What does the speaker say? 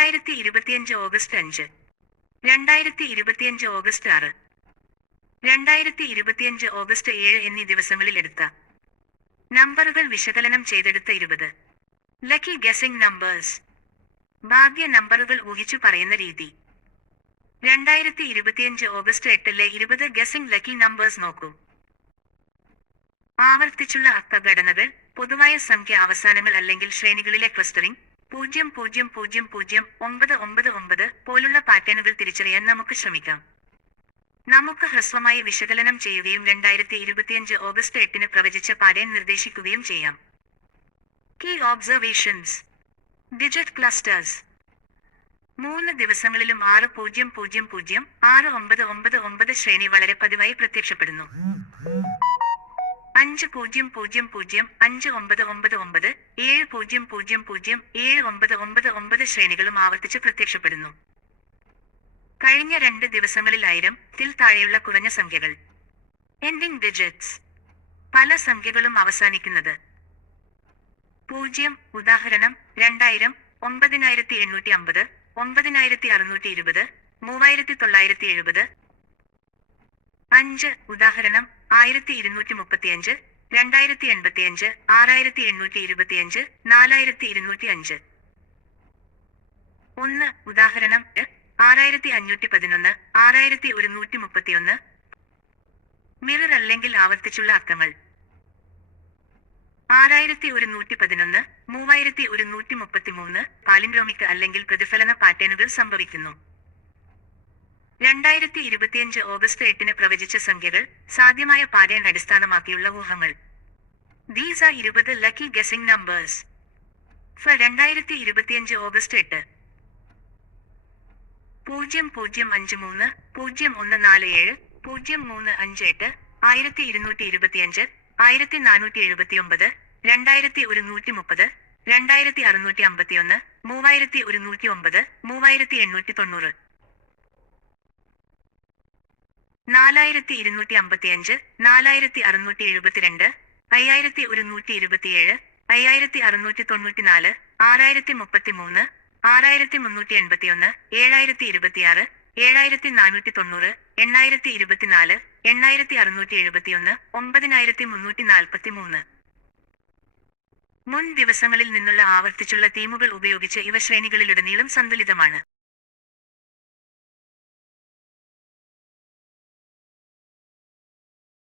ഇരുപത്തിയഞ്ച് ഓഗസ്റ്റ് അഞ്ച്. രണ്ടായിരത്തി ഇരുപത്തിയഞ്ച് ഓഗസ്റ്റ് ആറ്. രണ്ടായിരത്തി ഇരുപത്തിയഞ്ച് ഓഗസ്റ്റ് ഏഴ് എന്നീ ദിവസങ്ങളിൽ എടുത്ത നമ്പറുകൾ വിശകലനം ചെയ്തെടുത്ത ഇരുപത്. ലക്കി ഗസിംഗ് നമ്പേഴ്സ് ഭാഗ്യ നമ്പറുകൾ ഊഹിച്ചു പറയുന്ന രീതി. രണ്ടായിരത്തി ഇരുപത്തിയഞ്ച് ഓഗസ്റ്റ് എട്ടിലെ ഇരുപത് ഗസിംഗ് ലക്കി നമ്പേഴ്സ് നോക്കൂ. ആവർത്തിച്ചുള്ള അക്കഘടനകൾ പൊതുവായ സംഖ്യ അവസാനങ്ങൾ അല്ലെങ്കിൽ ശ്രേണികളിലെ ക്ലസ്റ്ററിംഗ് പൂജ്യം പൂജ്യം പൂജ്യം പൂജ്യം ഒമ്പത് ഒമ്പത് ഒമ്പത് പോലുള്ള പാറ്റേണുകൾ തിരിച്ചറിയാൻ നമുക്ക് ശ്രമിക്കാം. നമുക്ക് ഹ്രസ്വമായി വിശകലനം ചെയ്യുകയും രണ്ടായിരത്തി ഇരുപത്തിയഞ്ച് ഓഗസ്റ്റ് എട്ടിന് പ്രവചിച്ച പാറ്റേൺ നിർദ്ദേശിക്കുകയും ചെയ്യാം. കീ ഓബ്സർവേഷൻസ് ഡിജിറ്റ് ക്ലസ്റ്റേഴ്സ് മൂന്ന് ദിവസങ്ങളിലും ആറ് പൂജ്യം പൂജ്യം പൂജ്യം ആറ് ഒമ്പത് ഒമ്പത് ഒമ്പത് ശ്രേണി വളരെ പതിവായി പ്രത്യക്ഷപ്പെടുന്നു. അഞ്ച് പൂജ്യം പൂജ്യം പൂജ്യം അഞ്ച് ഒമ്പത് ഒമ്പത് ഒമ്പത് ഏഴ് പൂജ്യം പൂജ്യം പൂജ്യം ഏഴ് ഒമ്പത് ഒമ്പത് ഒമ്പത് ശ്രേണികളും ആവർത്തിച്ച് പ്രത്യക്ഷപ്പെടുന്നു. കഴിഞ്ഞ രണ്ട് ദിവസങ്ങളിലായിരം തിൽ താഴെയുള്ള കുറഞ്ഞ സംഖ്യകൾ. എൻഡിംഗ് ഡിജിറ്റ്സ് പല സംഖ്യകളും അവസാനിക്കുന്നത്. പൂജ്യം ഉദാഹരണം രണ്ടായിരം ഒമ്പതിനായിരത്തി എണ്ണൂറ്റി അമ്പത് ഒമ്പതിനായിരത്തി അറുന്നൂറ്റി ഇരുപത് മൂവായിരത്തി തൊള്ളായിരത്തി എഴുപത് അഞ്ച് ഉദാഹരണം ആയിരത്തി ഇരുന്നൂറ്റി മുപ്പത്തിയഞ്ച് രണ്ടായിരത്തി എൺപത്തിയഞ്ച് ആറായിരത്തി എണ്ണൂറ്റി ഇരുപത്തിയഞ്ച് നാലായിരത്തി ഇരുന്നൂറ്റി അഞ്ച്. ഒന്ന് ഉദാഹരണം ആറായിരത്തി അഞ്ഞൂറ്റി പതിനൊന്ന് ആറായിരത്തി ഒരുന്നൂറ്റി മുപ്പത്തിയൊന്ന്. മിറർ അല്ലെങ്കിൽ ആവർത്തിച്ചുള്ള അക്കങ്ങൾ ആറായിരത്തി ഒരുന്നൂറ്റി പതിനൊന്ന് മൂവായിരത്തി ഒരുന്നൂറ്റി മുപ്പത്തിമൂന്ന് പാലിൻഡ്രോമിക് അല്ലെങ്കിൽ പ്രതിഫലന പാറ്റേണുകൾ സംഭവിക്കുന്നു. രണ്ടായിരത്തി ഇരുപത്തിയഞ്ച് ഓഗസ്റ്റ് എട്ടിന് പ്രവചിച്ച സംഖ്യകൾ സാധ്യമായ പാറ്റേൺ അടിസ്ഥാനമാക്കിയുള്ള ഊഹങ്ങൾ. ദീസ് ആർ ഇരുപത് ലക്കി ഗസിംഗ് നമ്പേഴ്സ് ഫർ രണ്ടായിരത്തി ഇരുപത്തിയഞ്ച് ഓഗസ്റ്റ് എട്ട്. പൂജ്യം പൂജ്യം അഞ്ച് മൂന്ന് പൂജ്യം ഒന്ന് നാല് ഏഴ് പൂജ്യം മൂന്ന് അഞ്ച് എട്ട് ആയിരത്തി ഇരുന്നൂറ്റി ഇരുപത്തിയഞ്ച് ആയിരത്തി നാനൂറ്റി എഴുപത്തിയൊമ്പത് രണ്ടായിരത്തി ഒരുന്നൂറ്റി മുപ്പത് രണ്ടായിരത്തി അറുന്നൂറ്റി അമ്പത്തിയൊന്ന് മൂവായിരത്തി ഒരുന്നൂറ്റി ഒമ്പത് മൂവായിരത്തി എണ്ണൂറ്റി തൊണ്ണൂറ് നാലായിരത്തി ഇരുന്നൂറ്റി അമ്പത്തിയഞ്ച് നാലായിരത്തി അറുന്നൂറ്റി എഴുപത്തിരണ്ട് അയ്യായിരത്തി ഒരുന്നൂറ്റി ഇരുപത്തിയേഴ് അയ്യായിരത്തി അറുന്നൂറ്റി തൊണ്ണൂറ്റിനാല് ആറായിരത്തി മുപ്പത്തിമൂന്ന് ആറായിരത്തി മുന്നൂറ്റി എൺപത്തിയൊന്ന് ഏഴായിരത്തി ഇരുപത്തിയാറ് ഏഴായിരത്തി നാനൂറ്റി തൊണ്ണൂറ് എണ്ണായിരത്തി ഇരുപത്തിനാല് എണ്ണായിരത്തി അറുന്നൂറ്റി എഴുപത്തിയൊന്ന് ഒമ്പതിനായിരത്തി മുന്നൂറ്റി നാൽപ്പത്തി മൂന്ന് മുൻ ദിവസങ്ങളിൽ നിന്നുള്ള ആവർത്തിച്ചുള്ള തീമുകൾ ഉപയോഗിച്ച് ഇവ ശ്രേണികളിലുടനീളം സന്തുലിതമാണ്.